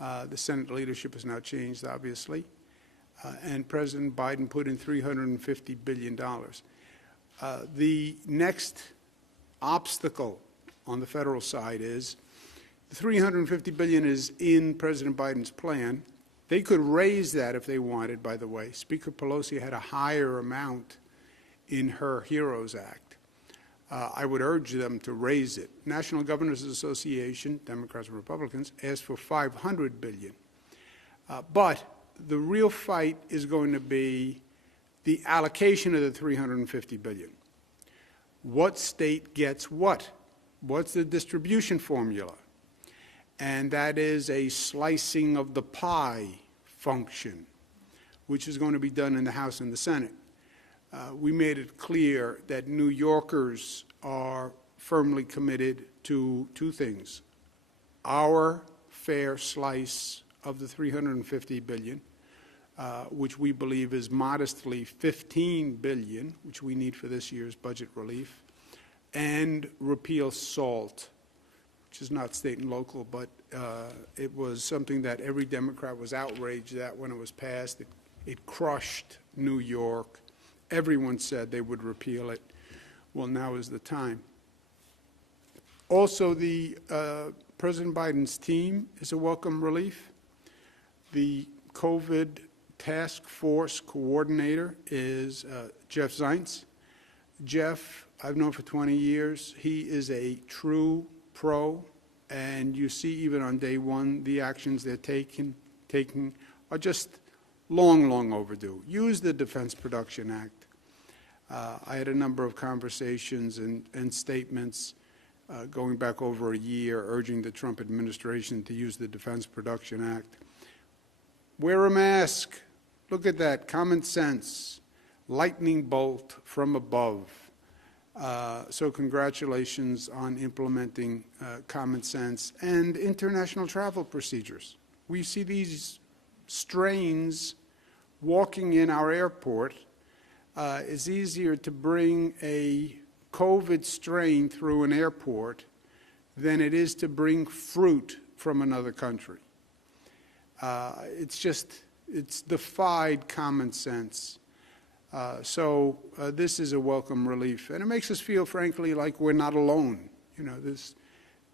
The Senate leadership has now changed, obviously, and President Biden put in $350 billion. The next obstacle on the federal side is the $350 billion is in President Biden's plan. They could raise that if they wanted, by the way. Speaker Pelosi had a higher amount in her HEROES Act. I would urge them to raise it. National Governors Association, Democrats and Republicans, asked for $500 billion. But the real fight is going to be the allocation of the $350 billion. What state gets what? What's the distribution formula? And that is a slicing of the pie function, which is going to be done in the House and the Senate. We made it clear that New Yorkers are firmly committed to two things: our fair slice of the $350 billion, which we believe is modestly $15 billion, which we need for this year's budget relief, and repeal SALT, which is not state and local, but it was something that every Democrat was outraged at when it was passed. It crushed New York. Everyone said they would repeal it. Well, now is the time. Also, the President Biden's team is a welcome relief. The COVID task force coordinator is Jeff Zients. Jeff, I've known for 20 years. He is a true pro, and you see even on day one, the actions they're taking are just long overdue. Use the Defense Production Act. I had a number of conversations and statements going back over a year urging the Trump administration to use the Defense Production Act. Wear a mask. Look at that. Common sense. Lightning bolt from above. So congratulations on implementing common sense and international travel procedures. We see these strains walking in our airport. It's easier to bring a COVID strain through an airport than it is to bring fruit from another country. It's defied common sense. So this is a welcome relief, and it makes us feel, frankly, like we're not alone. You know,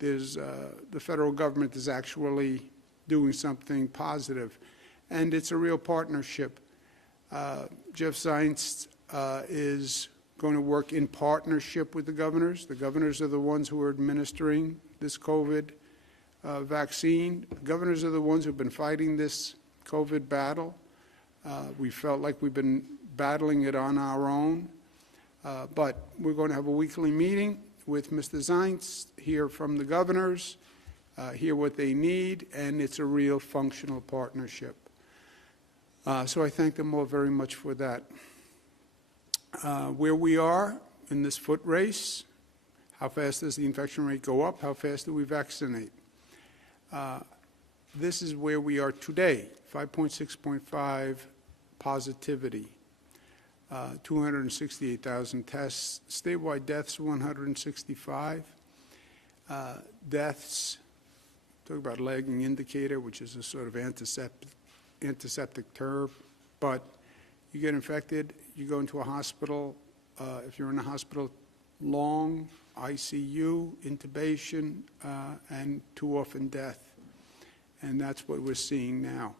the federal government is actually doing something positive, and it's a real partnership. Jeff Zients is going to work in partnership with the governors. The governors are the ones who are administering this COVID vaccine. The governors are the ones who have been fighting this COVID battle. We felt like we've been battling it on our own, but we're going to have a weekly meeting with Mr. Zients, hear from the governors, hear what they need, and it's a real functional partnership. So I thank them all very much for that. Where we are in this foot race, how fast does the infection rate go up? How fast do we vaccinate? This is where we are today, 5.6.5 positivity, 268,000 tests, statewide deaths 165, deaths, talk about lagging indicator, which is a sort of antiseptic term, but you get infected, you go into a hospital, if you're in a hospital, long, ICU, intubation, and too often death. And that's what we're seeing now.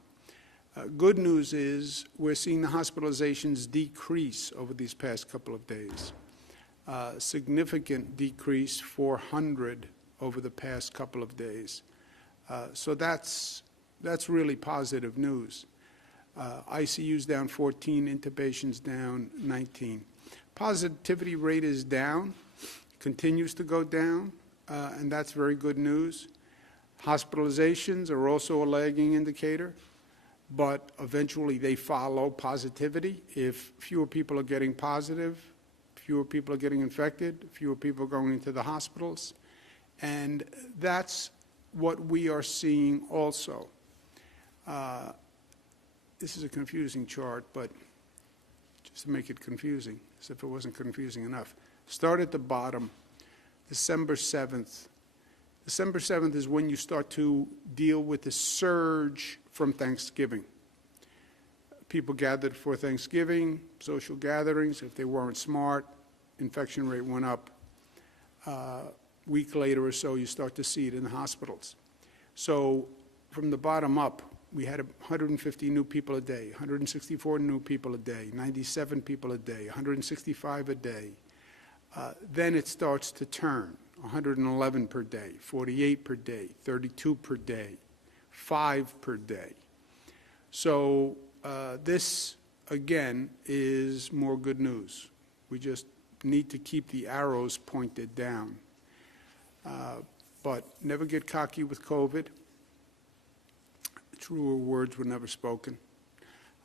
Good news is we're seeing the hospitalizations decrease over these past couple of days. Significant decrease, 400 over the past couple of days. So that's really positive news. ICU's down 14, intubations down 19. Positivity rate is down, continues to go down, and that's very good news. Hospitalizations are also a lagging indicator, but eventually they follow positivity. If fewer people are getting positive, fewer people are getting infected, fewer people are going into the hospitals, and that's what we are seeing also. This is a confusing chart, but just to make it confusing, as if it wasn't confusing enough. Start at the bottom, December 7th. December 7th is when you start to deal with the surge from Thanksgiving. People gathered for Thanksgiving, social gatherings. If they weren't smart, infection rate went up. Week later or so, you start to see it in the hospitals. So from the bottom up, we had 150 new people a day, 164 new people a day, 97 people a day, 165 a day. Then it starts to turn, 111 per day, 48 per day, 32 per day, 5 per day. So this, again, is more good news. We just need to keep the arrows pointed down. But never get cocky with COVID. Truer words were never spoken.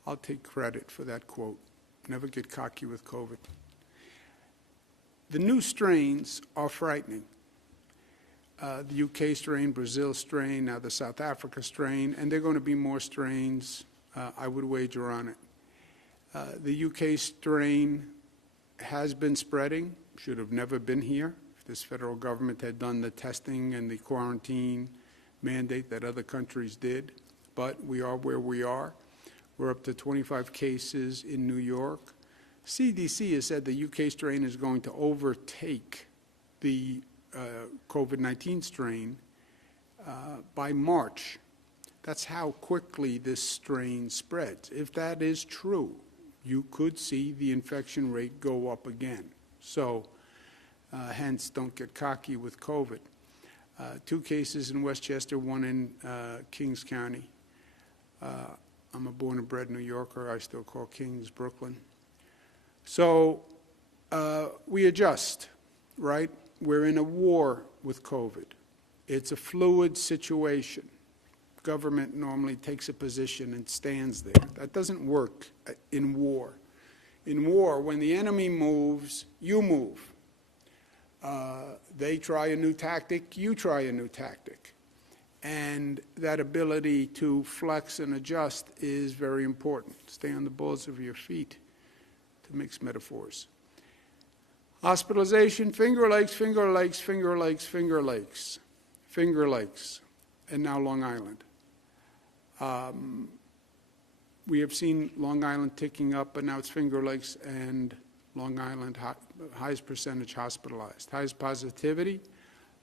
I'll take credit for that quote. Never get cocky with COVID. The new strains are frightening. The UK strain, Brazil strain, now the South Africa strain, and there are going to be more strains, I would wager on it. The UK strain has been spreading, should have never been here. If this federal government had done the testing and the quarantine mandate that other countries did. But we are where we are. We're up to 25 cases in New York. CDC has said the UK strain is going to overtake the COVID-19 strain by March. That's how quickly this strain spreads. If that is true, you could see the infection rate go up again. So, hence, don't get cocky with COVID. 2 cases in Westchester, 1 in Kings County. I'm a born and bred New Yorker. I still call Kings Brooklyn. So we adjust, right? We're in a war with COVID. It's a fluid situation. Government normally takes a position and stands there. That doesn't work in war. In war, when the enemy moves, you move. They try a new tactic, you try a new tactic. And that ability to flex and adjust is very important. Stay on the balls of your feet, to mix metaphors. Hospitalization, Finger Lakes, Finger Lakes, Finger Lakes, Finger Lakes, Finger Lakes, and now Long Island. We have seen Long Island ticking up, but now it's Finger Lakes and Long Island, highest percentage hospitalized. Highest positivity,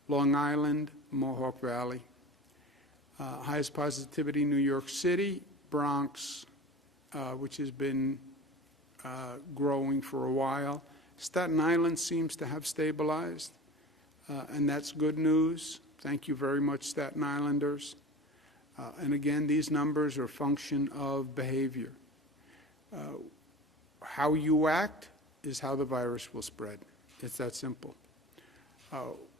Long Island, Mohawk Valley. Highest positivity, New York City, Bronx, which has been growing for a while. Staten Island seems to have stabilized, and that's good news. Thank you very much, Staten Islanders. And again, these numbers are a function of behavior. How you act is how the virus will spread. It's that simple.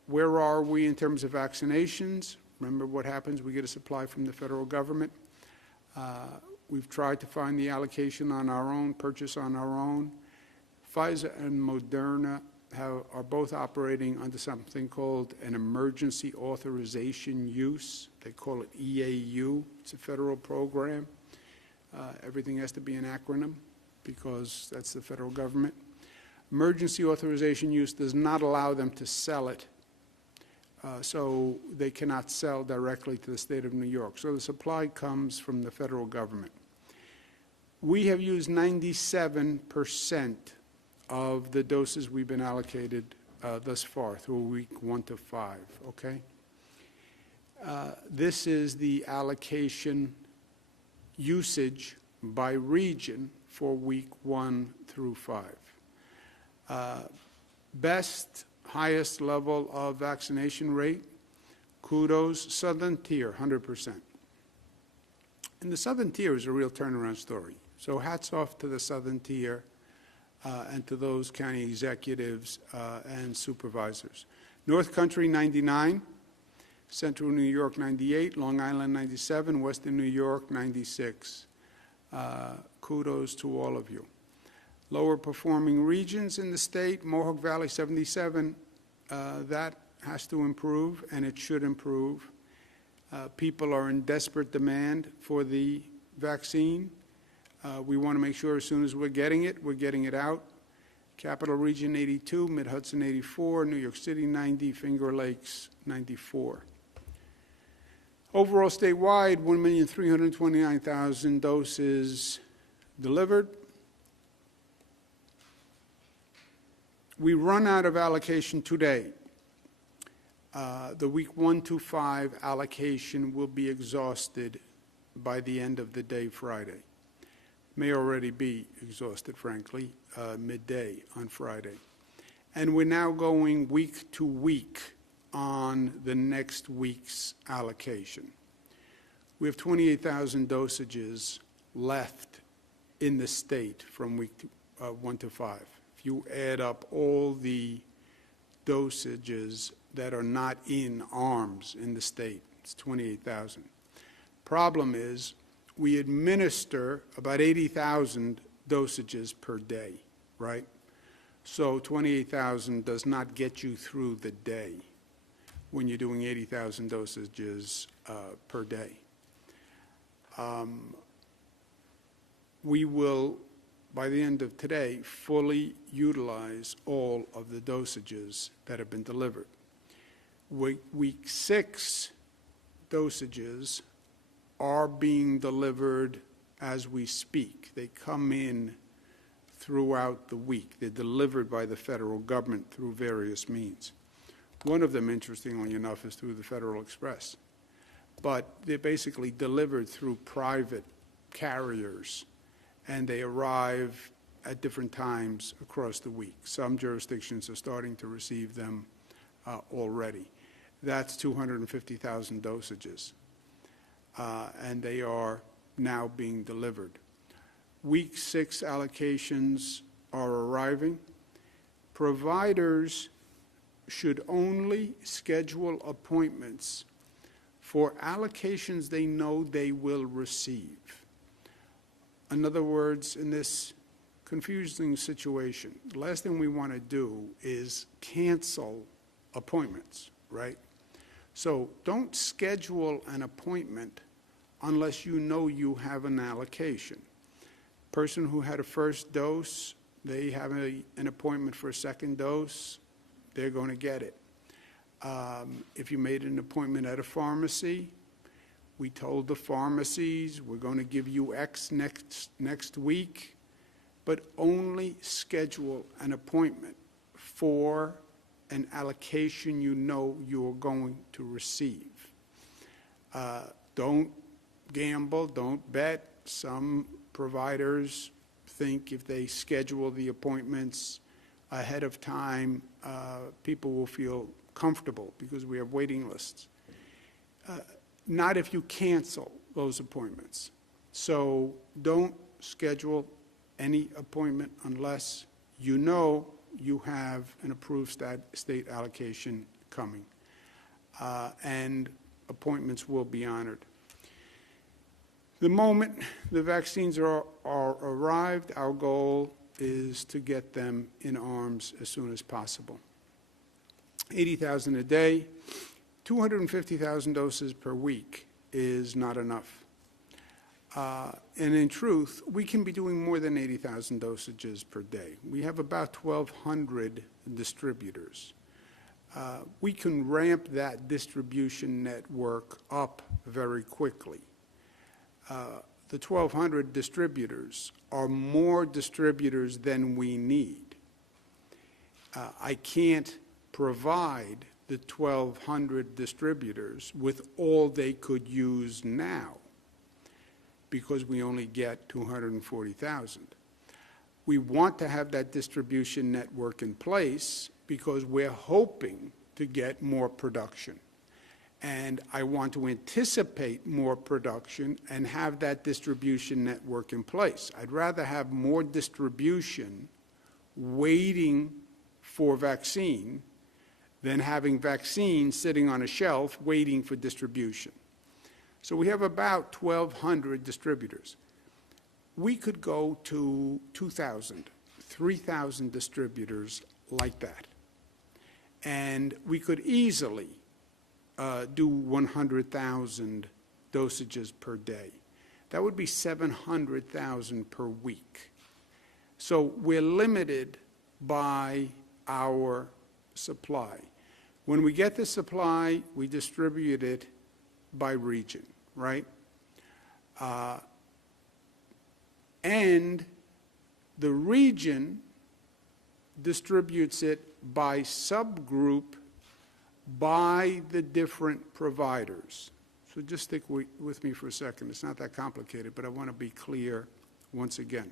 Where are we in terms of vaccinations? Remember what happens, we get a supply from the federal government. We've tried to find the allocation on our own, purchase on our own. Pfizer and Moderna are both operating under something called an emergency authorization use. They call it EAU. It's a federal program. Everything has to be an acronym because that's the federal government. Emergency authorization use does not allow them to sell it. So they cannot sell directly to the state of New York. So the supply comes from the federal government. We have used 97% of the doses we've been allocated thus far through week 1 to 5, okay? This is the allocation usage by region for week 1 through 5. Best, highest level of vaccination rate, kudos, Southern Tier, 100%. And the Southern Tier is a real turnaround story. So hats off to the Southern Tier and to those county executives and supervisors. North Country, 99. Central New York, 98. Long Island, 97. Western New York, 96. Kudos to all of you. Lower performing regions in the state, Mohawk Valley, 77. That has to improve, and it should improve. People are in desperate demand for the vaccine. We want to make sure as soon as we're getting it out. Capital Region, 82. Mid-Hudson, 84. New York City, 90. Finger Lakes, 94. Overall statewide, 1,329,000 doses delivered. We run out of allocation today. The week 1 to 5 allocation will be exhausted by the end of the day Friday. May already be exhausted, frankly, midday on Friday. And we're now going week to week on the next week's allocation. We have 28,000 dosages left in the state from week 1 to 5. If you add up all the dosages that are not in arms in the state, it's 28,000. Problem is, we administer about 80,000 dosages per day, right? So 28,000 does not get you through the day when you're doing 80,000 dosages per day. We will, by the end of today, fully utilize all of the dosages that have been delivered. Week 6 dosages are being delivered as we speak. They come in throughout the week. They're delivered by the federal government through various means. One of them, interestingly enough, is through the Federal Express. But they're basically delivered through private carriers, and they arrive at different times across the week. Some jurisdictions are starting to receive them already. That's 250,000 dosages, and they are now being delivered. Week 6 allocations are arriving. Providers should only schedule appointments for allocations they know they will receive. In other words, in this confusing situation, the last thing we want to do is cancel appointments, right? So don't schedule an appointment unless you know you have an allocation. Person who had a first dose, they have an appointment for a second dose, they're going to get it. If you made an appointment at a pharmacy, we told the pharmacies, we're going to give you X next week, but only schedule an appointment for an allocation you know you're going to receive. Don't gamble, don't bet. Some providers think if they schedule the appointments ahead of time, people will feel comfortable because we have waiting lists. Not if you cancel those appointments. So don't schedule any appointment unless you know you have an approved state allocation coming, and appointments will be honored. The moment the vaccines are arrived, our goal is to get them in arms as soon as possible. 80,000 a day, 250,000 doses per week is not enough. And in truth, we can be doing more than 80,000 dosages per day. We have about 1,200 distributors. We can ramp that distribution network up very quickly. The 1,200 distributors are more distributors than we need. I can't provide the 1,200 distributors with all they could use now because we only get 240,000. We want to have that distribution network in place because we're hoping to get more production. And I want to anticipate more production and have that distribution network in place. I'd rather have more distribution waiting for vaccine than having vaccine sitting on a shelf waiting for distribution. So we have about 1,200 distributors. We could go to 2,000, 3,000 distributors like that. And we could easily do 100,000 dosages per day. That would be 700,000 per week. So we're limited by our supply. When we get the supply, we distribute it by region, right? And the region distributes it by subgroup by the different providers. So just stick with me for a second. It's not that complicated, but I want to be clear once again.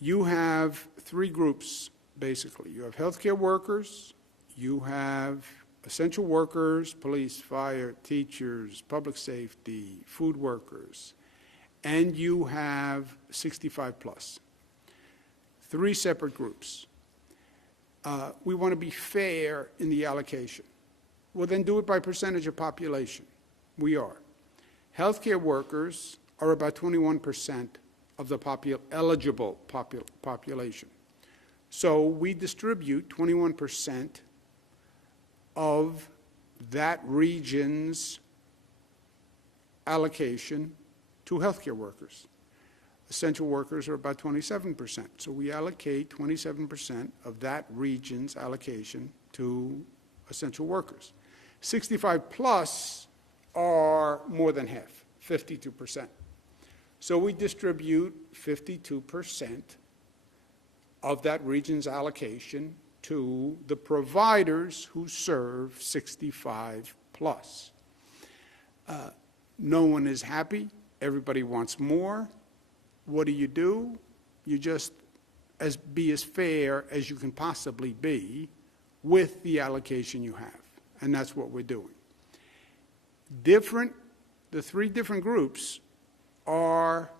You have three groups, basically. You have healthcare workers, you have essential workers, police, fire, teachers, public safety, food workers, and you have 65 plus. Three separate groups. We want to be fair in the allocation. Well, then do it by percentage of population. We are. Healthcare workers are about 21% of the eligible population. So we distribute 21% of that region's allocation to healthcare workers. Essential workers are about 27%. So we allocate 27% of that region's allocation to essential workers. 65 plus are more than half, 52%. So we distribute 52% of that region's allocation to the providers who serve 65 plus. No one is happy. Everybody wants more. What do? You just be as fair as you can possibly be with the allocation you have. And that's what we're doing. The three different groups are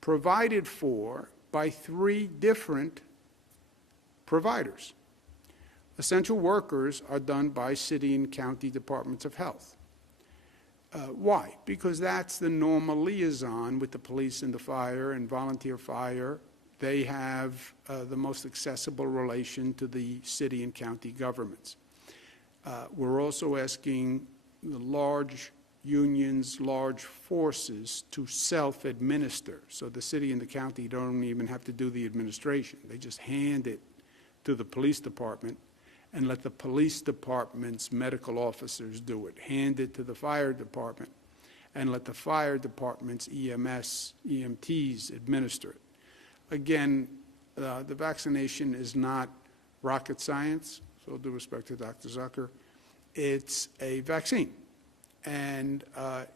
provided for by three different providers. Essential workers are done by city and county departments of health. Why? Because that's the normal liaison with the police and the fire and volunteer fire. They have the most accessible relation to the city and county governments. We're also asking the large unions, large forces to self-administer. So the city and the county don't even have to do the administration. They just hand it to the police department and let the police department's medical officers do it. Hand it to the fire department and let the fire department's EMTs administer it. Again, the vaccination is not rocket science, so due respect to Dr. Zucker. It's a vaccine. And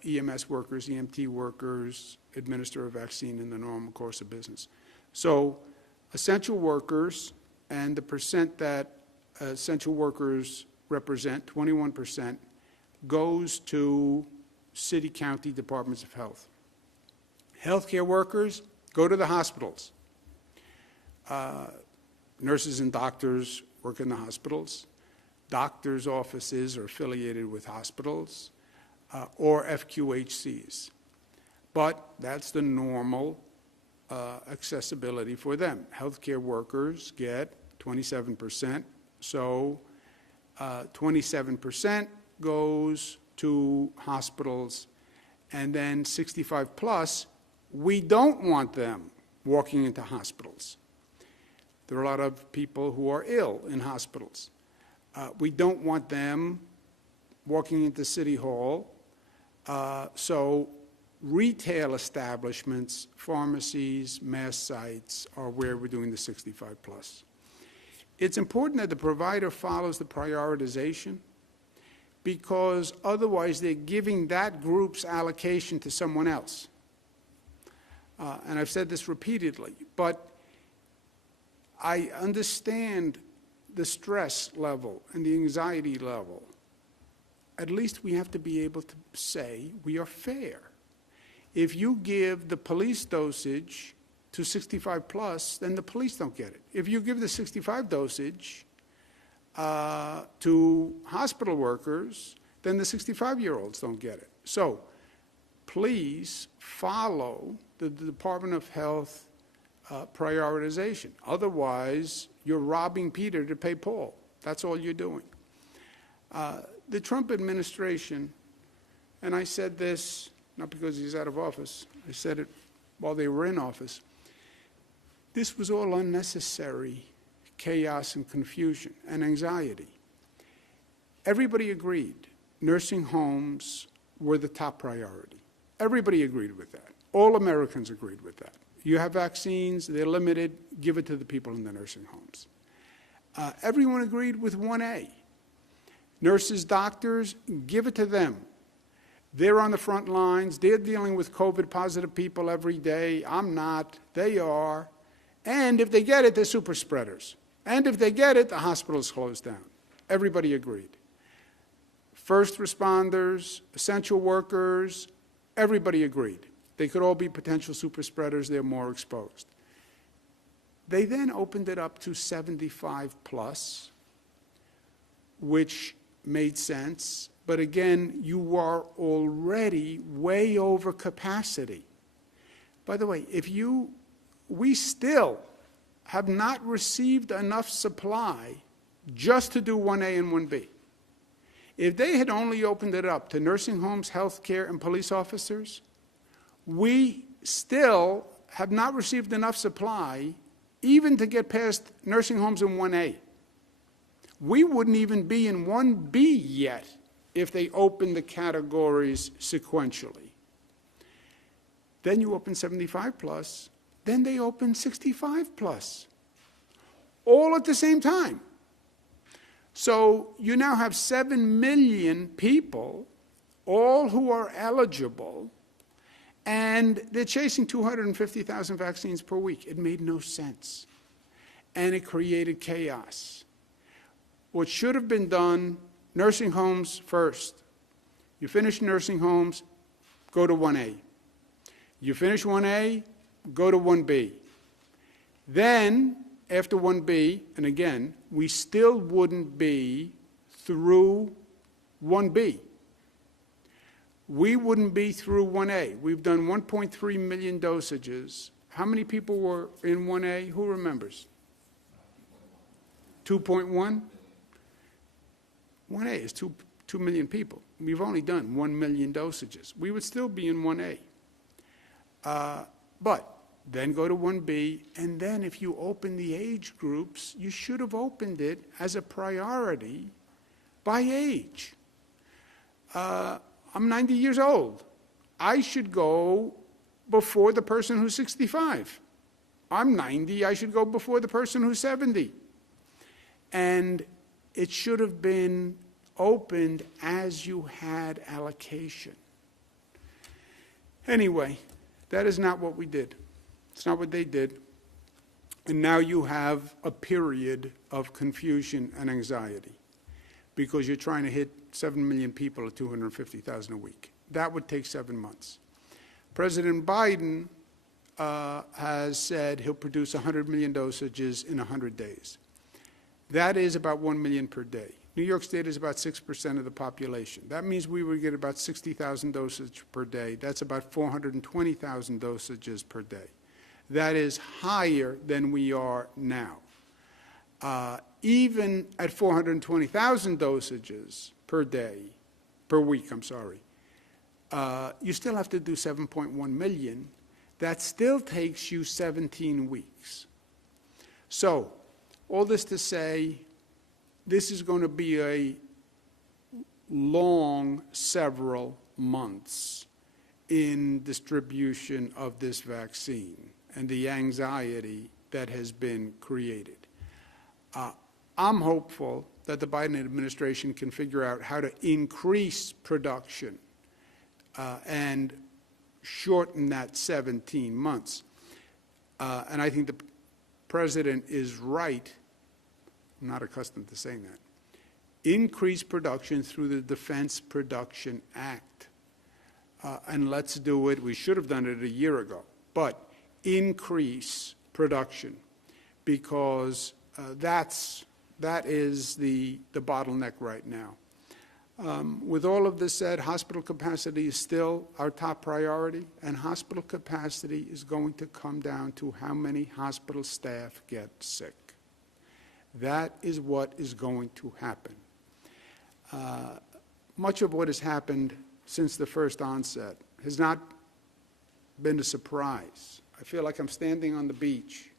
EMS workers, EMT workers administer a vaccine in the normal course of business. So essential workers and the percent that essential workers represent, 21%, goes to city, county departments of health. Healthcare workers go to the hospitals. Nurses and doctors work in the hospitals. Doctors' offices are affiliated with hospitals or FQHCs. But that's the normal accessibility for them. Healthcare workers get 27%. So 27% goes to hospitals, and then 65 plus, we don't want them walking into hospitals. There are a lot of people who are ill in hospitals. We don't want them walking into City Hall. So retail establishments, pharmacies, mass sites are where we're doing the 65 plus. It's important that the provider follows the prioritization, because otherwise they're giving that group's allocation to someone else. And I've said this repeatedly, but I understand the stress level and the anxiety level. At least we have to be able to say we are fair. If you give the police dosage to 65 plus, then the police don't get it. If you give the 65 dosage to hospital workers, then the 65-year-olds don't get it. So please follow the Department of Health prioritization. Otherwise, you're robbing Peter to pay Paul. That's all you're doing. The Trump administration, and I said this not because he's out of office, I said it while they were in office, this was all unnecessary chaos and confusion and anxiety. Everybody agreed nursing homes were the top priority. Everybody agreed with that. All Americans agreed with that. You have vaccines, they're limited, give it to the people in the nursing homes. Everyone agreed with 1A. Nurses, doctors, give it to them. They're on the front lines. They're dealing with COVID-positive people every day. I'm not. They are. And if they get it, they're super spreaders. And if they get it, the hospitals close down. Everybody agreed. First responders, essential workers, everybody agreed. They could all be potential super spreaders. They're more exposed. They then opened it up to 75 plus, which made sense. But again, you are already way over capacity. By the way, we still have not received enough supply just to do 1A and 1B. If they had only opened it up to nursing homes, healthcare, and police officers, we still have not received enough supply even to get past nursing homes in 1A. We wouldn't even be in 1B yet if they open the categories sequentially. Then you open 75 plus, then they open 65 plus, all at the same time. So you now have 7 million people, all who are eligible, and they're chasing 250,000 vaccines per week. It made no sense, and it created chaos. What should have been done, nursing homes first. You finish nursing homes, go to 1A. You finish 1A, go to 1B. Then, after 1B, and again, we still wouldn't be through 1B. We wouldn't be through 1A. We've done 1.3 million dosages. How many people were in 1A? Who remembers? 2.1? 1A is 2 million people. We've only done 1 million dosages. We would still be in 1A. But then go to 1B, and then if you open the age groups, you should have opened it as a priority by age. I'm 90 years old. I should go before the person who's 65. I'm 90, I should go before the person who's 70. And it should have been opened as you had allocation. Anyway, that is not what we did. It's not what they did. And now you have a period of confusion and anxiety because you're trying to hit 7 million people at 250,000 a week. That would take 7 months. President Biden has said he'll produce 100 million dosages in 100 days. That is about 1 million per day. New York State is about 6% of the population. That means we would get about 60,000 doses per day. That's about 420,000 dosages per day. That is higher than we are now. Even at 420,000 dosages per week, you still have to do 7.1 million. That still takes you 17 weeks. So, all this to say, this is going to be a long several months in distribution of this vaccine and the anxiety that has been created. I'm hopeful that the Biden administration can figure out how to increase production and shorten that 17 months. And I think the president is right. I'm not accustomed to saying that. Increase production through the Defense Production Act. And let's do it. We should have done it a year ago. But increase production because that is the bottleneck right now. With all of this said, hospital capacity is still our top priority, and hospital capacity is going to come down to how many hospital staff get sick. That is what is going to happen. Much of what has happened since the first onset has not been a surprise. I feel like I'm standing on the beach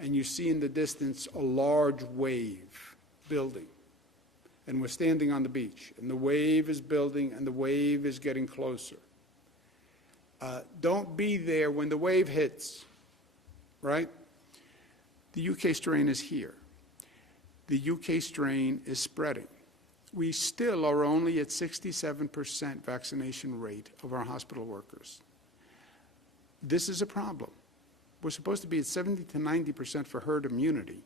and you see in the distance a large wave building. and we're standing on the beach, and the wave is building, and the wave is getting closer. Don't be there when the wave hits, right? The UK strain is here. The UK strain is spreading. We still are only at 67% vaccination rate of our hospital workers. This is a problem. We're supposed to be at 70 to 90% for herd immunity.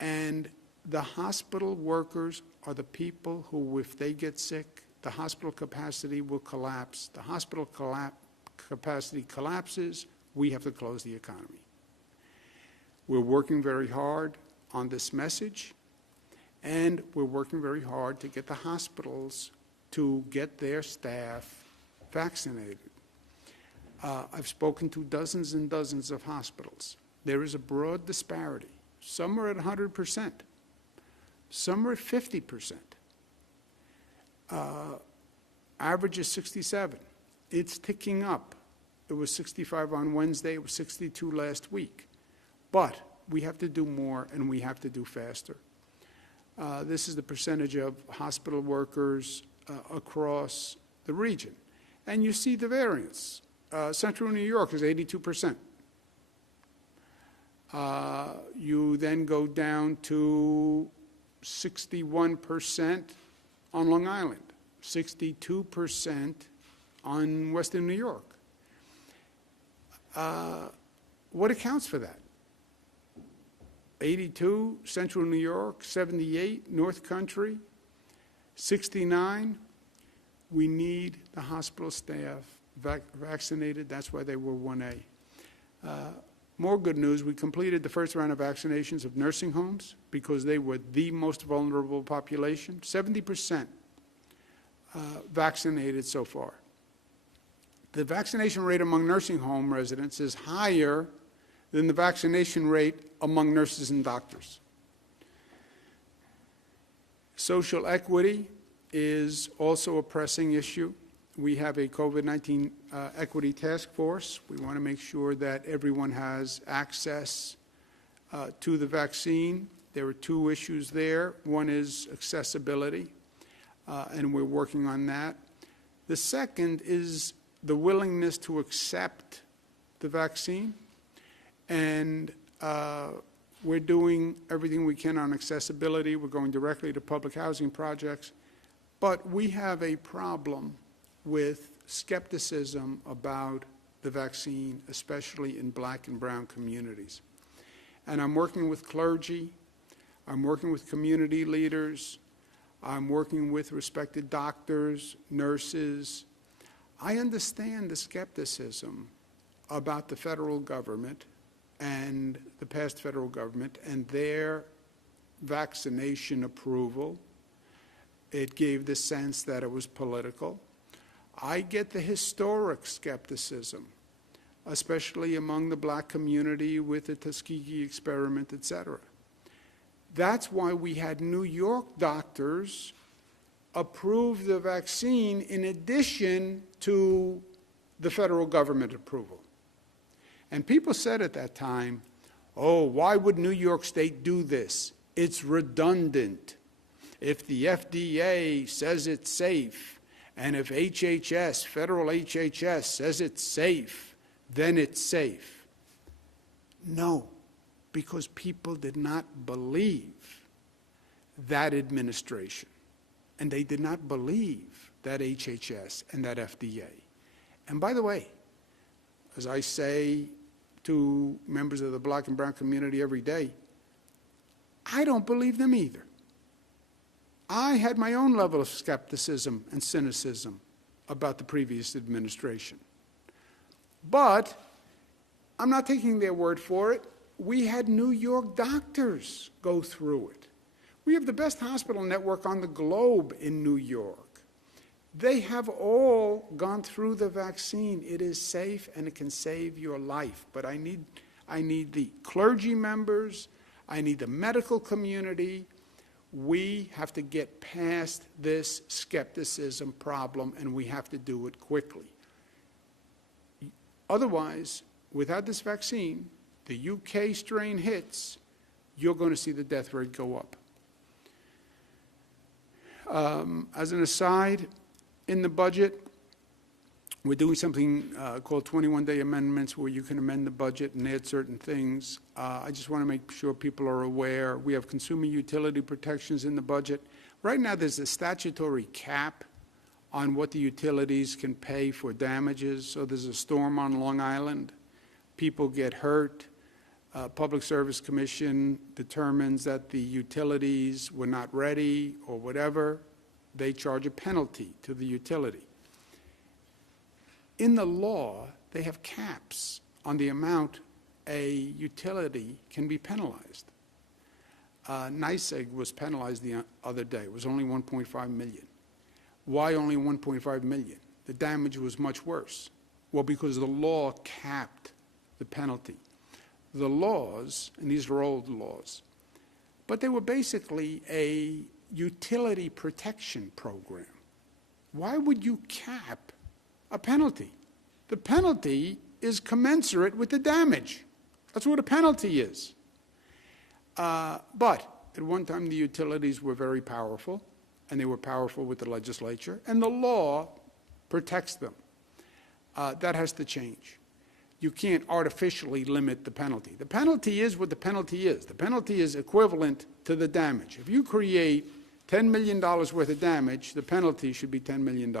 And the hospital workers are the people who, if they get sick, the hospital capacity will collapse. The hospital capacity collapses, we have to close the economy. We're working very hard on this message, and we're working very hard to get the hospitals to get their staff vaccinated. I've spoken to dozens and dozens of hospitals. There is a broad disparity. Some are at 100%. Some are at 50%. Average is 67. It's ticking up. It was 65 on Wednesday. It was 62 last week. But we have to do more, and we have to do faster. This is the percentage of hospital workers across the region. And you see the variance. Central New York is 82%. You then go down to 61% on Long Island, 62% on Western New York. What accounts for that? 82, Central New York, 78, North Country, 69. We need the hospital staff vaccinated. That's why they were 1A. More good news, we completed the first round of vaccinations of nursing homes because they were the most vulnerable population. 70% vaccinated so far. The vaccination rate among nursing home residents is higher than the vaccination rate among nurses and doctors. Social equity is also a pressing issue. We have a COVID-19 equity task force. We want to make sure that everyone has access to the vaccine. There are two issues there. One is accessibility, and we're working on that. The second is the willingness to accept the vaccine. And we're doing everything we can on accessibility. We're going directly to public housing projects. But we have a problem with skepticism about the vaccine, especially in black and brown communities. And I'm working with clergy. I'm working with community leaders. I'm working with respected doctors, nurses. I understand the skepticism about the federal government and the past federal government and their vaccination approval. It gave the sense that it was political. I get the historic skepticism, especially among the black community with the Tuskegee experiment, etc. That's why we had New York doctors approve the vaccine in addition to the federal government approval. And people said at that time, oh, why would New York State do this? It's redundant. If the FDA says it's safe, and if HHS, federal HHS, says it's safe, then it's safe. No, because people did not believe that administration, and they did not believe that HHS and that FDA. And by the way, as I say to members of the black and brown community every day, I don't believe them either. I had my own level of skepticism and cynicism about the previous administration. But I'm not taking their word for it. We had New York doctors go through it. We have the best hospital network on the globe in New York. They have all gone through the vaccine. It is safe and it can save your life. But I need the clergy members. I need the medical community. We have to get past this skepticism problem, and we have to do it quickly. Otherwise, without this vaccine, the UK strain hits, you're going to see the death rate go up. As an aside, in the budget, we're doing something called 21-day amendments, where you can amend the budget and add certain things. I just want to make sure people are aware. We have consumer utility protections in the budget. Right now, there's a statutory cap on what the utilities can pay for damages. So there's a storm on Long Island. People get hurt. Public Service Commission determines that the utilities were not ready or whatever. They charge a penalty to the utility. In the law, they have caps on the amount a utility can be penalized. NYSEG was penalized the other day. It was only $1.5 million. Why only $1.5 million? The damage was much worse. Well, because the law capped the penalty. The laws, and these are old laws, but they were basically a utility protection program. Why would you cap a penalty? The penalty is commensurate with the damage. That's what a penalty is. But at one time, the utilities were very powerful, and they were powerful with the legislature, and the law protects them. That has to change. You can't artificially limit the penalty. The penalty is what the penalty is. The penalty is equivalent to the damage. If you create $10 million worth of damage, the penalty should be $10 million.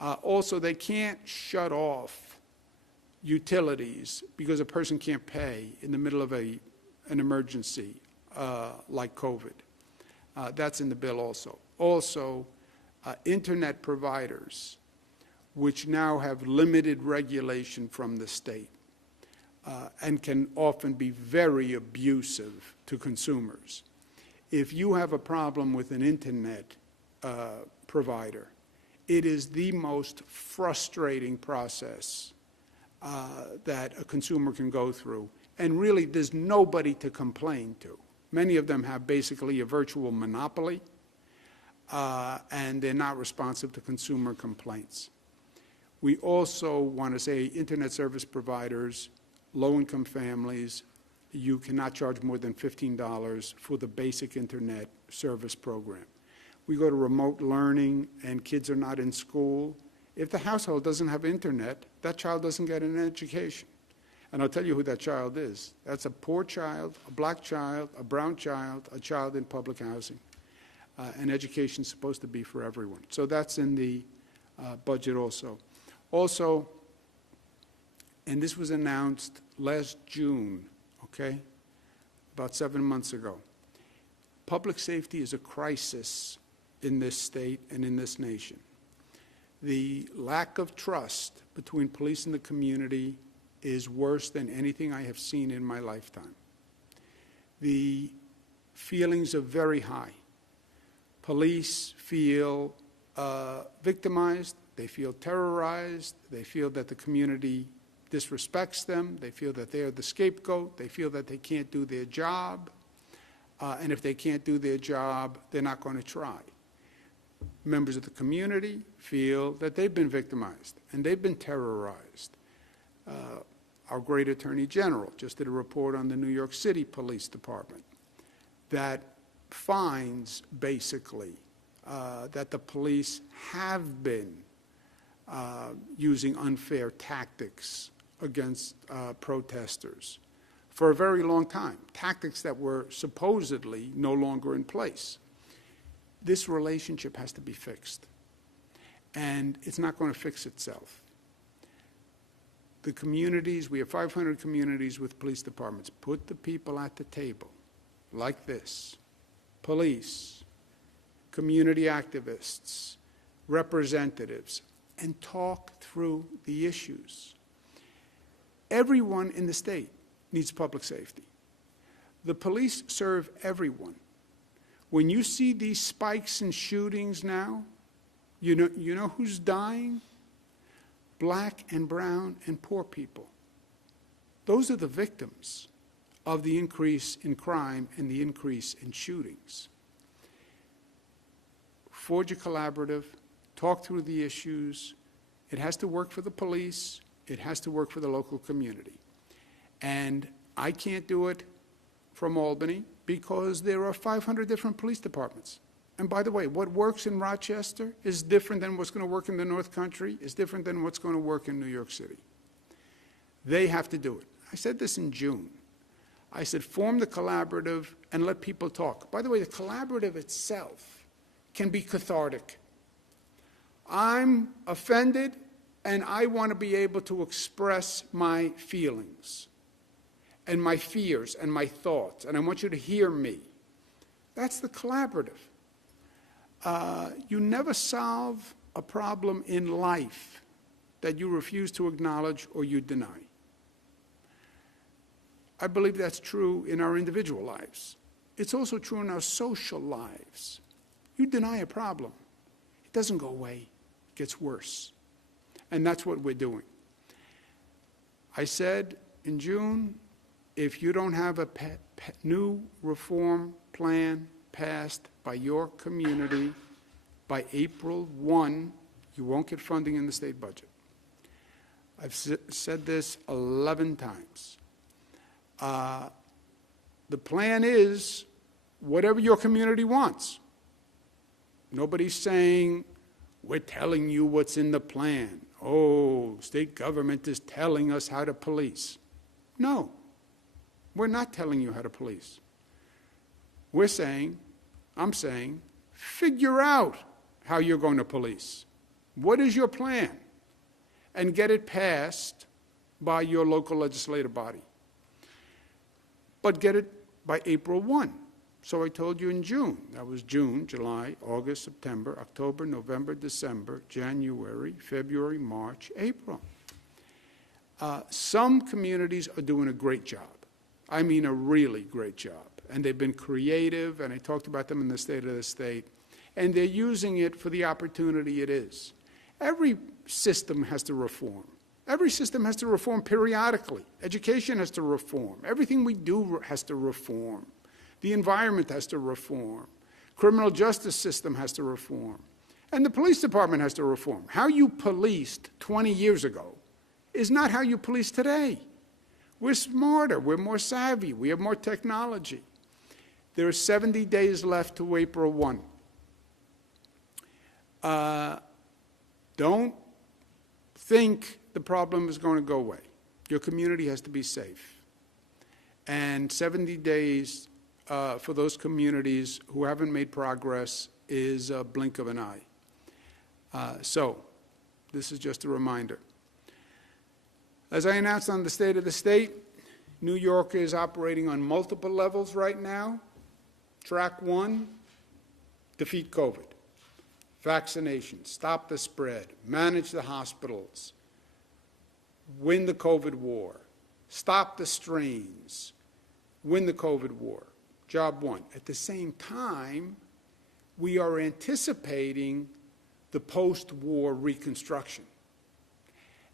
Also, they can't shut off utilities because a person can't pay in the middle of an emergency like COVID. That's in the bill also. Also, internet providers, which now have limited regulation from the state and can often be very abusive to consumers. If you have a problem with an internet provider, it is the most frustrating process that a consumer can go through. And really, there's nobody to complain to. Many of them have basically a virtual monopoly, and they're not responsive to consumer complaints. We also want to say internet service providers, low-income families, you cannot charge more than $15 for the basic internet service program. We go to remote learning and kids are not in school. If the household doesn't have internet, that child doesn't get an education. And I'll tell you who that child is. That's a poor child, a black child, a brown child, a child in public housing. And education is supposed to be for everyone. So that's in the budget also. Also, and this was announced last June, okay, about 7 months ago, public safety is a crisis in this state and in this nation. The lack of trust between police and the community is worse than anything I have seen in my lifetime. The feelings are very high. Police feel victimized. They feel terrorized. They feel that the community disrespects them. They feel that they are the scapegoat. They feel that they can't do their job. And if they can't do their job, they're not going to try. Members of the community feel that they've been victimized and they've been terrorized. Our great Attorney General just did a report on the New York City Police Department that finds, basically, that the police have been using unfair tactics against protesters for a very long time, tactics that were supposedly no longer in place. This relationship has to be fixed, and it's not going to fix itself. The communities, we have 500 communities with police departments. Put the people at the table like this: police, community activists, representatives, and talk through the issues. Everyone in the state needs public safety. The police serve everyone. When you see these spikes in shootings now, you know who's dying? Black and brown and poor people. Those are the victims of the increase in crime and the increase in shootings. Forge a collaborative, talk through the issues. It has to work for the police. It has to work for the local community. And I can't do it from Albany because there are 500 different police departments. And by the way, what works in Rochester is different than what's going to work in the North Country, is different than what's going to work in New York City. They have to do it. I said this in June. I said, form the collaborative and let people talk. By the way, the collaborative itself can be cathartic. I'm offended, and I want to be able to express my feelings and my fears and my thoughts, and I want you to hear me. That's the collaborative. You never solve a problem in life that you refuse to acknowledge or you deny. I believe that's true in our individual lives. It's also true in our social lives. You deny a problem, it doesn't go away, it gets worse. And that's what we're doing. I said in June, if you don't have a new reform plan passed by your community by April 1, you won't get funding in the state budget. I've said this 11 times. The plan is whatever your community wants. Nobody's saying, we're telling you what's in the plan. Oh, state government is telling us how to police. No, we're not telling you how to police. We're saying, I'm saying, figure out how you're going to police. What is your plan? And get it passed by your local legislative body. But get it by April 1. So I told you in June. That was June, July, August, September, October, November, December, January, February, March, April. Some communities are doing a great job. I mean a really great job. And they've been creative, and I talked about them in the State of the State. And they're using it for the opportunity it is. Every system has to reform. Every system has to reform periodically. Education has to reform. Everything we do has to reform. The environment has to reform. Criminal justice system has to reform. And the police department has to reform. How you policed 20 years ago is not how you police today. We're smarter. We're more savvy. We have more technology. There are 70 days left to April 1. Don't think the problem is going to go away. Your community has to be safe. And 70 days for those communities who haven't made progress is a blink of an eye. So this is just a reminder. As I announced on the State of the State, New York is operating on multiple levels right now. Track 1, defeat COVID. Vaccination, stop the spread, manage the hospitals, win the COVID war, stop the strains, win the COVID war. Job 1. At the same time, we are anticipating the post-war reconstruction.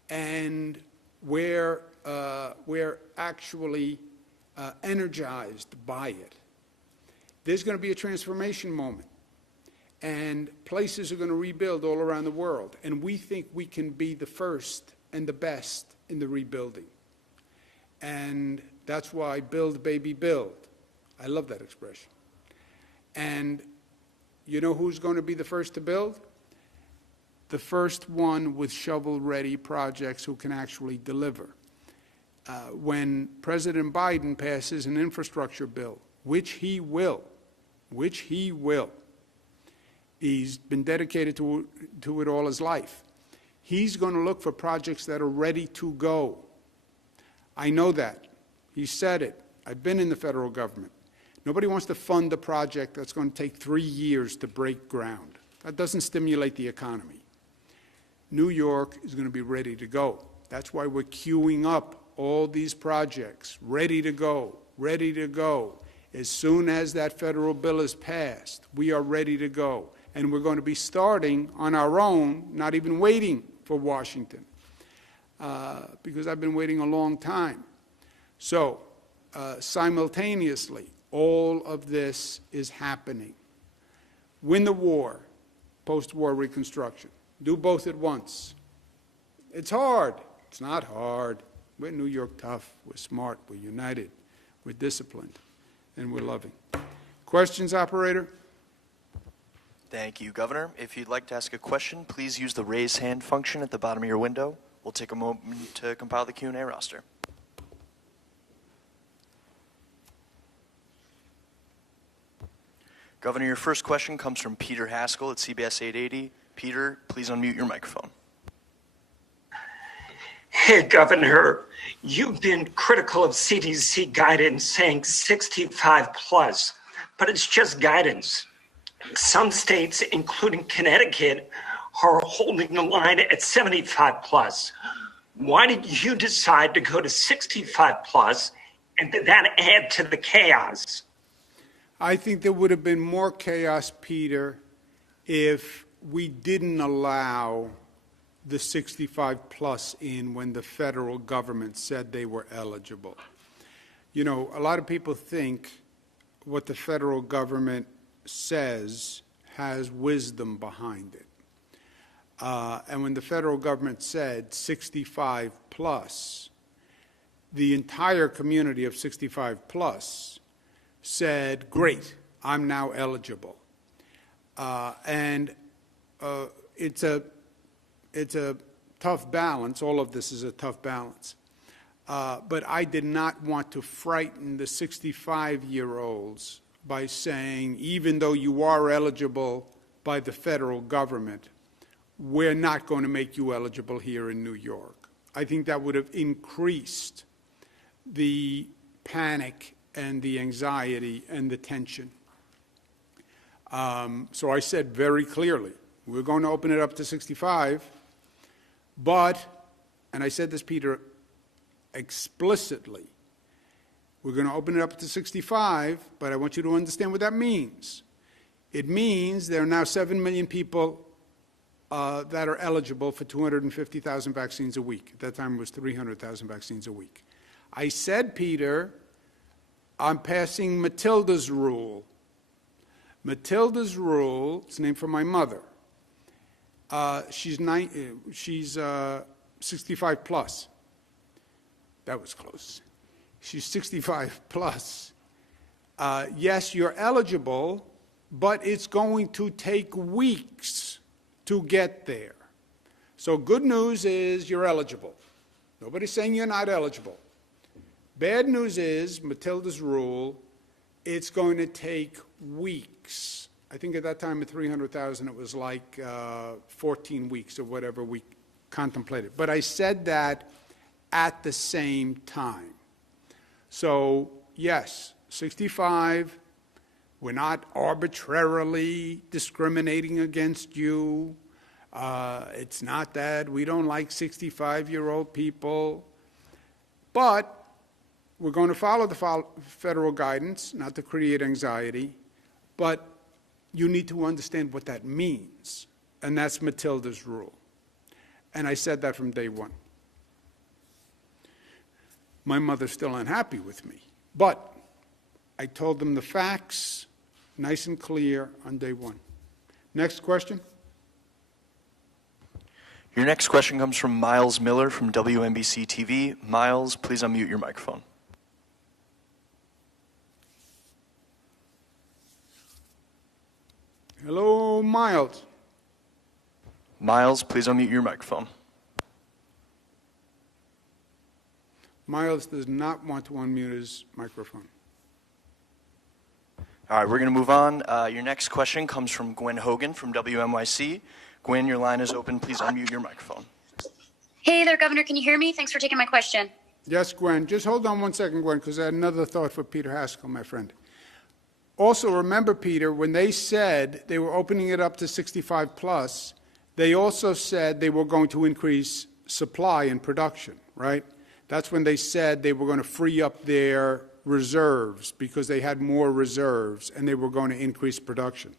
And we're actually energized by it. There's going to be a transformation moment. And places are going to rebuild all around the world. And we think we can be the first and the best in the rebuilding. And that's why build, baby, build. I love that expression. And you know who's going to be the first to build? The first one with shovel-ready projects who can actually deliver. When President Biden passes an infrastructure bill, which he will, he's been dedicated to it all his life. He's going to look for projects that are ready to go. I know that. He said it. I've been in the federal government. Nobody wants to fund a project that's going to take 3 years to break ground. That doesn't stimulate the economy. New York is going to be ready to go. That's why we're queuing up all these projects, ready to go, ready to go. As soon as that federal bill is passed, we are ready to go. And we're going to be starting on our own, not even waiting for Washington, because I've been waiting a long time. So simultaneously, all of this is happening. Win the war, post-war reconstruction. Do both at once. It's hard. It's not hard. We're New York tough. We're smart. We're united. We're disciplined. And we're loving. Questions, operator? Thank you, Governor. If you'd like to ask a question, please use the raise hand function at the bottom of your window. We'll take a moment to compile the Q&A roster. Governor, your first question comes from Peter Haskell at CBS 880. Peter, please unmute your microphone. Hey, Governor, you've been critical of CDC guidance saying 65 plus, but it's just guidance. Some states, including Connecticut, are holding the line at 75 plus. Why did you decide to go to 65 plus, and did that add to the chaos? I think there would have been more chaos, Peter, if we didn't allow the 65 plus in when the federal government said they were eligible. You know, a lot of people think what the federal government says has wisdom behind it. And when the federal government said 65 plus, the entire community of 65 plus said, great, I'm now eligible. It's a tough balance. All of this is a tough balance. But I did not want to frighten the 65-year-olds by saying, even though you are eligible by the federal government, we're not going to make you eligible here in New York. I think that would have increased the panic and the anxiety and the tension. So I said very clearly, we're going to open it up to 65, but, and I said this, Peter, explicitly, we're going to open it up to 65, but I want you to understand what that means. It means there are now 7 million people that are eligible for 250,000 vaccines a week. At that time, it was 300,000 vaccines a week. I said, Peter, I'm passing Matilda's rule. Matilda's rule, it's named for my mother. She's 65 plus. That was close. She's 65 plus. Yes, you're eligible, but it's going to take weeks to get there. So good news is you're eligible. Nobody's saying you're not eligible. Bad news is, Matilda's rule, it's going to take weeks. I think at that time at 300,000 it was like 14 weeks or whatever we contemplated. But I said that at the same time. So yes, 65, we're not arbitrarily discriminating against you. It's not that we don't like 65-year-old people. But we're going to follow the federal guidance, not to create anxiety, but you need to understand what that means, and that's Matilda's rule. And I said that from day one. My mother's still unhappy with me, but I told them the facts, nice and clear on day one. Next question. Your next question comes from Miles Miller from WNBC TV. Miles, please unmute your microphone. Hello, Miles. Miles, please unmute your microphone. Miles does not want to unmute his microphone. All right, we're going to move on. Your next question comes from Gwen Hogan from WNYC. Gwen, your line is open. Please unmute your microphone. Hey there, Governor. Can you hear me? Thanks for taking my question. Yes, Gwen. Just hold on one second, Gwen, because I had another thought for Peter Haskell, my friend. Also, remember, Peter, when they said they were opening it up to 65 plus, they also said they were going to increase supply and production, right? That's when they said they were going to free up their reserves because they had more reserves and they were going to increase production.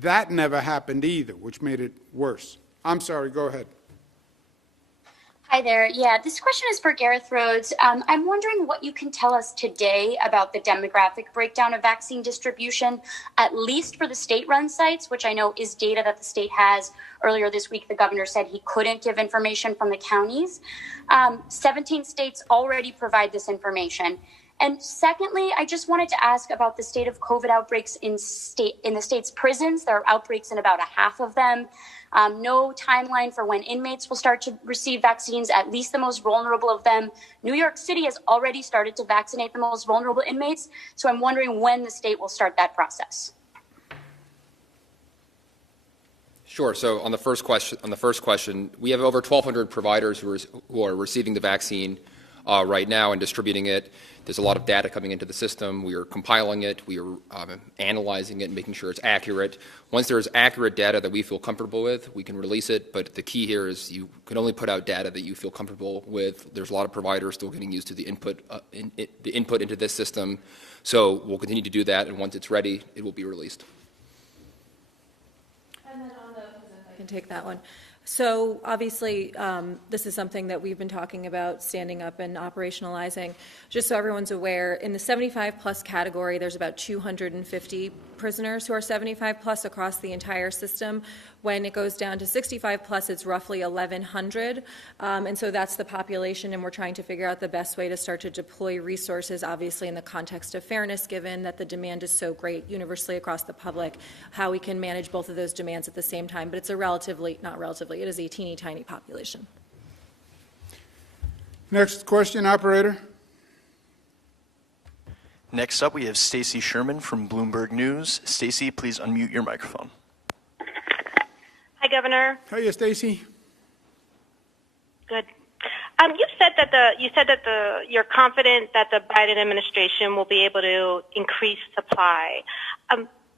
That never happened either, which made it worse. I'm sorry, go ahead. Hi there. Yeah, this question is for Gareth Rhodes. I'm wondering what you can tell us today about the demographic breakdown of vaccine distribution, at least for the state-run sites, which I know is data that the state has. Earlier this week, the governor said he couldn't give information from the counties. 17 states already provide this information. And secondly, I just wanted to ask about the state of COVID outbreaks in the state's prisons. There are outbreaks in about a half of them. No timeline for when inmates will start to receive vaccines, at least the most vulnerable of them. New York City has already started to vaccinate the most vulnerable inmates, so I'm wondering when the state will start that process. Sure. So on the first question, we have over 1,200 providers who are receiving the vaccine right now and distributing it. There's a lot of data coming into the system. We are compiling it. We are analyzing it and making sure it's accurate. Once there's accurate data that we feel comfortable with, we can release it. But the key here is you can only put out data that you feel comfortable with. There's a lot of providers still getting used to the input into this system. So we'll continue to do that, and once it's ready, it will be released. And then on the, I can take that one. So obviously, this is something that we've been talking about standing up and operationalizing. Just so everyone's aware, in the 75-plus category, there's about 250 prisoners who are 75-plus across the entire system. When it goes down to 65-plus, it's roughly 1,100. And so that's the population, and we're trying to figure out the best way to start to deploy resources, obviously in the context of fairness, given that the demand is so great universally across the public, how we can manage both of those demands at the same time. But it's a it is a teeny tiny population. Next question, operator. Next up, we have Stacy Sherman from Bloomberg News. Stacy, please unmute your microphone. Hi, Governor. Hiya, Stacy. Good. You said that you're confident that the Biden administration will be able to increase supply.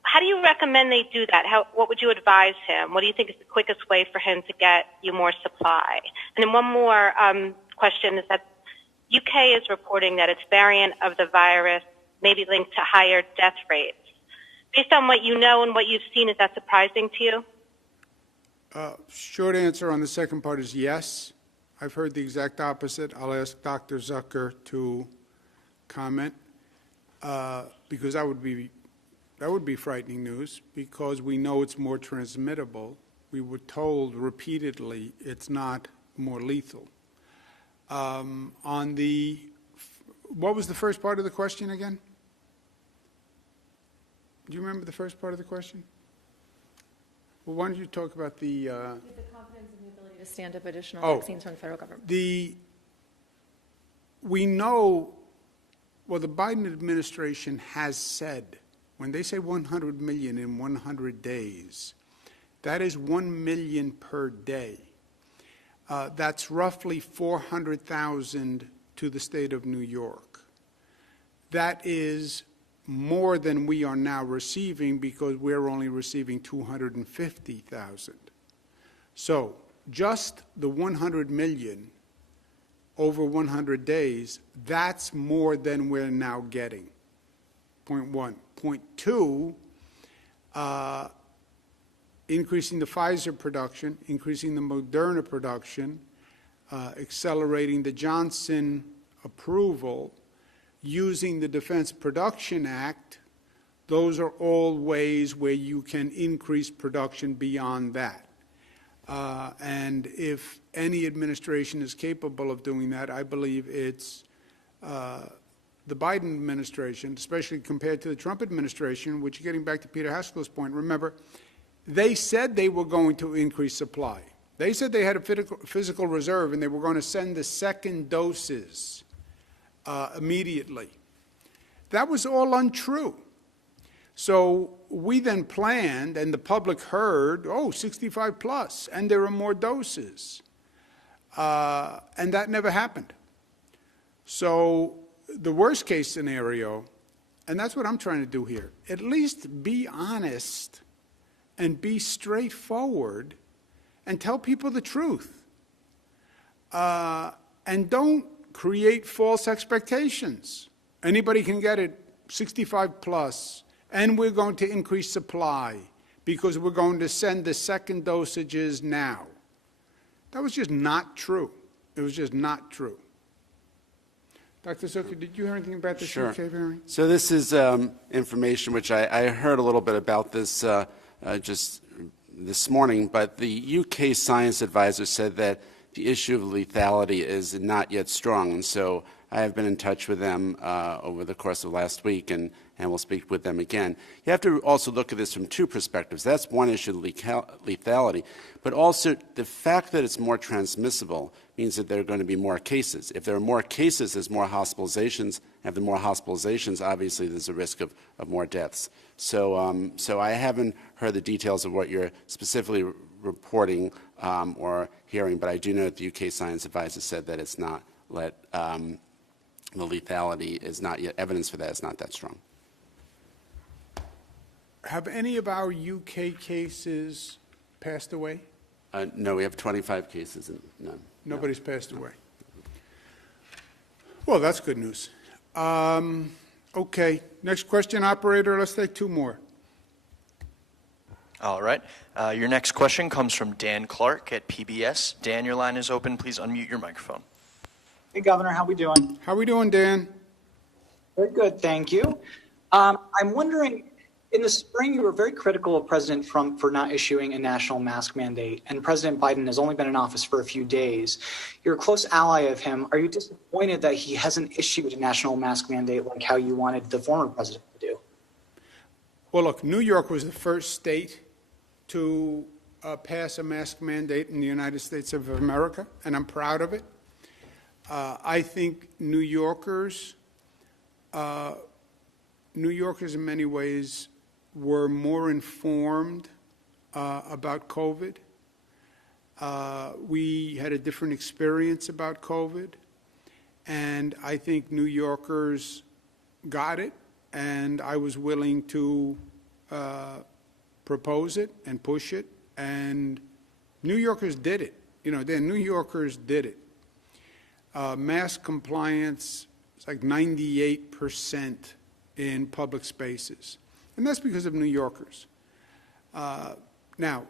How do you recommend they do that? What would you advise him? What do you think is the quickest way for him to get you more supply? And then one more question is that UK is reporting that its variant of the virus may be linked to higher death rates. Based on what you know and what you've seen, is that surprising to you? Short answer on the second part is yes. I've heard the exact opposite. I'll ask Dr. Zucker to comment because that would be frightening news because we know it's more transmittable. We were told repeatedly it's not more lethal. What was the first part of the question again? Do you remember the first part of the question? Well, why don't you talk about the confidence in the ability to stand up additional vaccines from the federal government. We know, well, the Biden administration has said, when they say 100 million in 100 days, that is 1 million per day. That's roughly 400,000 to the state of New York. That is more than we are now receiving because we're only receiving 250,000. So just the 100 million over 100 days, that's more than we're now getting. Point one. Point two, increasing the Pfizer production, increasing the Moderna production, accelerating the Johnson approval, using the Defense Production Act, those are all ways where you can increase production beyond that. And if any administration is capable of doing that, I believe it's the Biden administration, especially compared to the Trump administration, which, getting back to Peter Haskell's point, remember, they said they were going to increase supply. They said they had a physical reserve and they were going to send the second doses immediately. That was all untrue. So we then planned, and the public heard, 65 plus, and there are more doses. And that never happened. So the worst case scenario, and that's what I'm trying to do here, at least be honest and be straightforward and tell people the truth. And don't create false expectations. Anybody can get it 65 plus, and we're going to increase supply because we're going to send the second dosages now. That was just not true. It was just not true. Dr. Zucker, did you hear anything about this UK variant? So this is information which I heard a little bit about this just this morning, but the UK science advisor said that the issue of lethality is not yet strong, and so I have been in touch with them over the course of last week, and we'll speak with them again. You have to also look at this from two perspectives. That's one issue, lethality, but also the fact that it's more transmissible means that there are going to be more cases. If there are more cases, there's more hospitalizations. If there are more hospitalizations, obviously there's a risk of more deaths. So, so I haven't heard the details of what you're specifically reporting or hearing, but I do know that the UK Science Advisor said that it's not the lethality is not yet, evidence for that is not that strong. Have any of our UK cases passed away? No, we have 25 cases and none. Nobody's passed away. Well, that's good news. Okay, next question, operator. Let's take two more. All right. Your next question comes from Dan Clark at PBS. Dan, your line is open. Please unmute your microphone. Hey, Governor, how we doing? How we doing, Dan? Very good, thank you. I'm wondering, in the spring, you were very critical of President Trump for not issuing a national mask mandate, and President Biden has only been in office for a few days. You're a close ally of him. Are you disappointed that he hasn't issued a national mask mandate like how you wanted the former president to do? Well, look, New York was the first state to pass a mask mandate in the United States of America, and I'm proud of it. I think New Yorkers in many ways were more informed about COVID. We had a different experience about COVID, and I think New Yorkers got it, and I was willing to propose it and push it, and New Yorkers did it. You know, New Yorkers did it. Mask compliance is like 98% in public spaces. And that's because of New Yorkers. Now,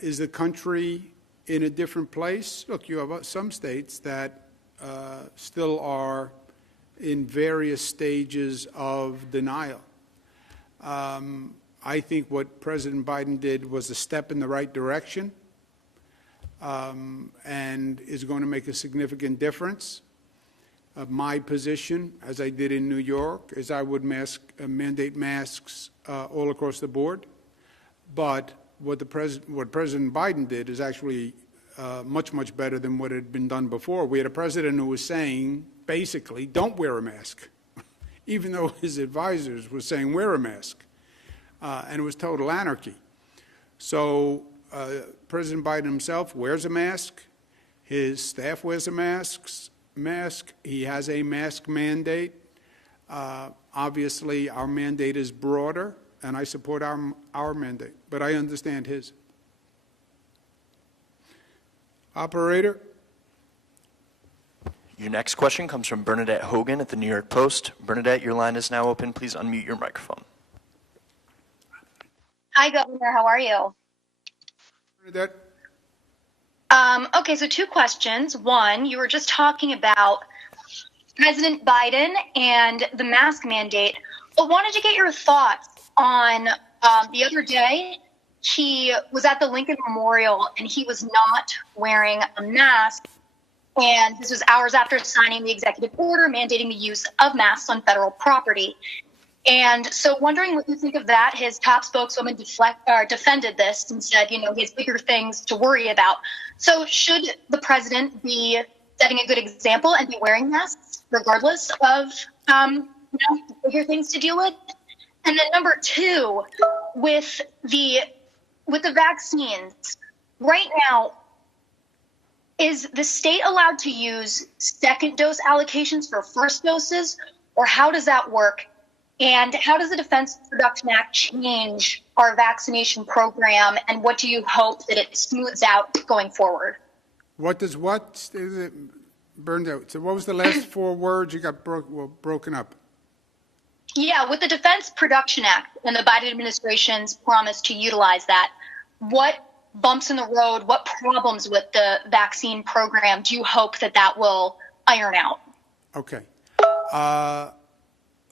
is the country in a different place? Look, you have some states that still are in various stages of denial. I think what President Biden did was a step in the right direction. And is going to make a significant difference. My position, as I did in New York, is I would mandate masks all across the board. But what President Biden did is actually much, much better than what had been done before. We had a president who was saying, basically, don't wear a mask, even though his advisors were saying wear a mask. And it was total anarchy. So President Biden himself wears a mask. His staff wears a mask. He has a mask mandate. Obviously, our mandate is broader, and I support our mandate, but I understand his. Operator? Your next question comes from Bernadette Hogan at the New York Post. Bernadette, your line is now open. Please unmute your microphone. Hi, Governor. How are you? Bernadette? Okay, so two questions. One, you were just talking about President Biden and the mask mandate. I wanted to get your thoughts on the other day, he was at the Lincoln Memorial and he was not wearing a mask. And this was hours after signing the executive order mandating the use of masks on federal property. And so wondering what you think of that. His top spokeswoman defended this and said, you know, he has bigger things to worry about. So should the president be setting a good example and be wearing masks regardless of, bigger things to deal with? And then number two, with the vaccines, right now, is the state allowed to use second dose allocations for first doses, or how does that work? And how does the Defense Production Act change our vaccination program, and what do you hope that it smooths out going forward? What does what? Is it burned out? So what was the last four words? You got broken up. Yeah, with the Defense Production Act and the Biden administration's promise to utilize that, what bumps in the road, what problems with the vaccine program do you hope that that will iron out? Okay.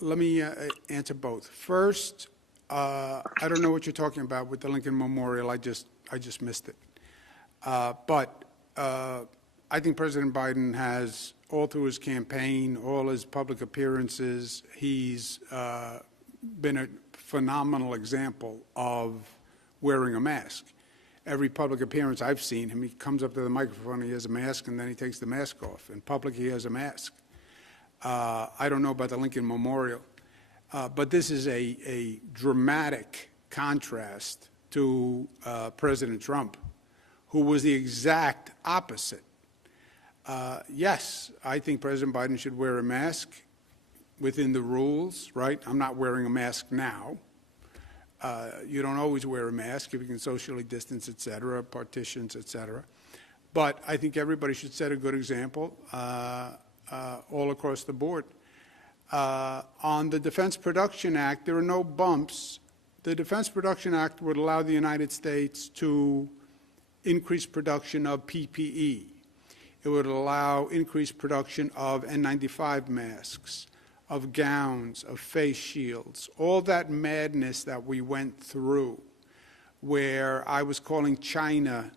Let me answer both. First, I don't know what you're talking about with the Lincoln Memorial. I just missed it. But I think President Biden has, all through his campaign, all his public appearances, he's been a phenomenal example of wearing a mask. Every public appearance I've seen him, he comes up to the microphone, he has a mask, and then he takes the mask off. In public, he has a mask. I don't know about the Lincoln Memorial, but this is a dramatic contrast to President Trump, who was the exact opposite. Yes, I think President Biden should wear a mask within the rules, right? I'm not wearing a mask now. You don't always wear a mask if you can socially distance, et cetera, partitions, et cetera. But I think everybody should set a good example all across the board. On the Defense Production Act, there are no bumps. The Defense Production Act would allow the United States to increase production of PPE. It would allow increased production of N95 masks, of gowns, of face shields, all that madness that we went through, where I was calling China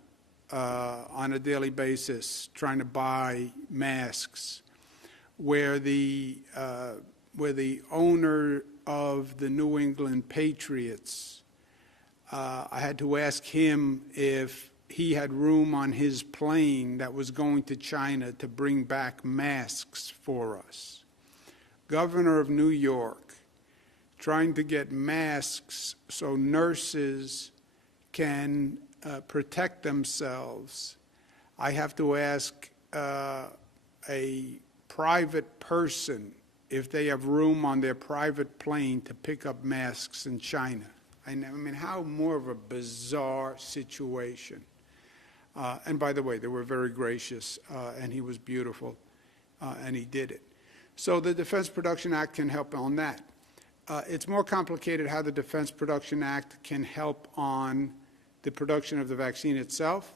on a daily basis, trying to buy masks, where the owner of the New England Patriots, I had to ask him if he had room on his plane that was going to China to bring back masks for us. Governor of New York, trying to get masks so nurses can protect themselves. I have to ask a private person if they have room on their private plane to pick up masks in China. I mean, how more of a bizarre situation. And by the way, they were very gracious, and he was beautiful, and he did it. So the Defense Production Act can help on that. It's more complicated how the Defense Production Act can help on the production of the vaccine itself,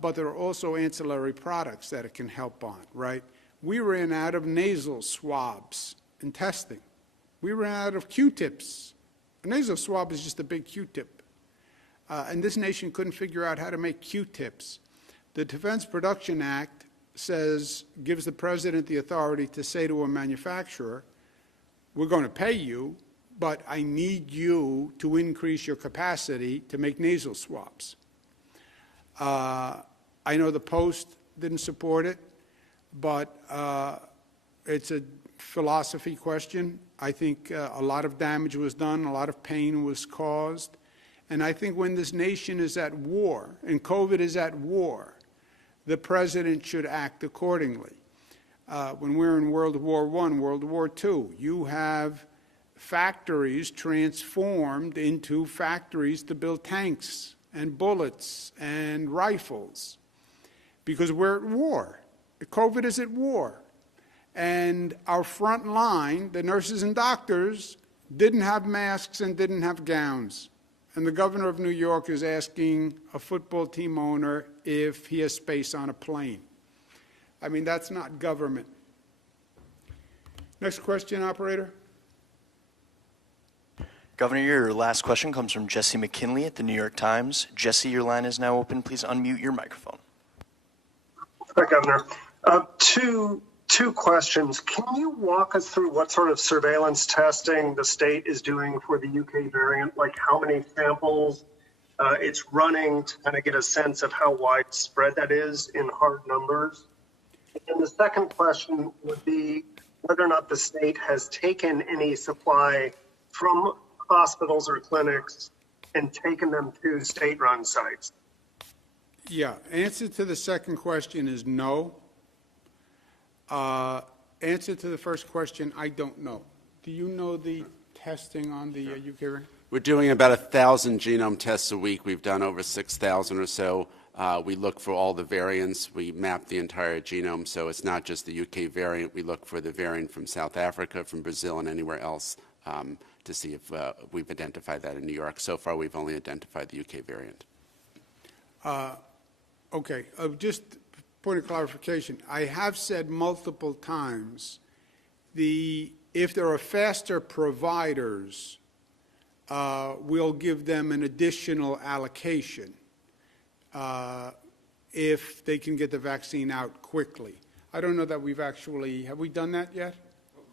but there are also ancillary products that it can help on, right? We ran out of nasal swabs in testing. We ran out of Q-tips. A nasal swab is just a big Q-tip. And this nation couldn't figure out how to make Q-tips. The Defense Production Act gives the president the authority to say to a manufacturer, we're going to pay you, but I need you to increase your capacity to make nasal swabs. I know the Post didn't support it, but it's a philosophy question. I think a lot of damage was done, a lot of pain was caused. And I think when this nation is at war, and COVID is at war, the president should act accordingly. When we're in World War I, World War II, you have factories transformed into factories to build tanks and bullets and rifles because we're at war. COVID is at war. And our front line, the nurses and doctors, didn't have masks and didn't have gowns. And the governor of New York is asking a football team owner if he has space on a plane. I mean, that's not government. Next question, operator. Governor, your last question comes from Jesse McKinley at the New York Times. Jesse, your line is now open. Please unmute your microphone. Hi, Governor. Two questions. Can you walk us through what sort of surveillance testing the state is doing for the UK variant? Like how many samples it's running to kind of get a sense of how widespread that is in hard numbers? And the second question would be whether or not the state has taken any supply from hospitals or clinics and taken them to state-run sites. Yeah, answer to the second question is no. Answer to the first question, I don't know. Do you know the testing on the UK variant? We're doing about 1,000 genome tests a week. We've done over 6,000 or so. We look for all the variants. We map the entire genome, so it's not just the UK variant. We look for the variant from South Africa, from Brazil, and anywhere else to see if we've identified that in New York. So far, we've only identified the UK variant. Okay, just point of clarification. I have said multiple times, if there are faster providers, we'll give them an additional allocation. if they can get the vaccine out quickly. I don't know that have we done that yet?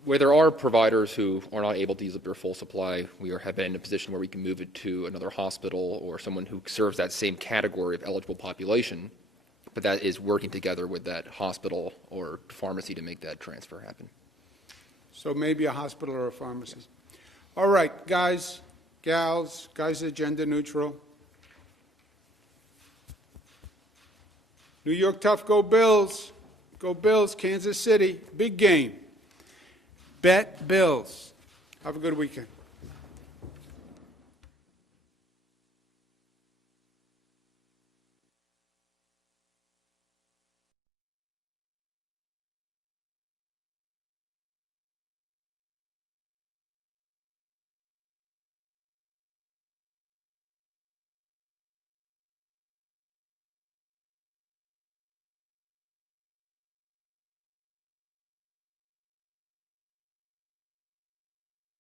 Where there are providers who are not able to use up their full supply, have been in a position where we can move it to another hospital or someone who serves that same category of eligible population, but that is working together with that hospital or pharmacy to make that transfer happen. So maybe a hospital or a pharmacy. All right, guys, gals, guys agenda neutral. New York tough, go Bills. Go Bills, Kansas City, big game. Bet Bills. Have a good weekend.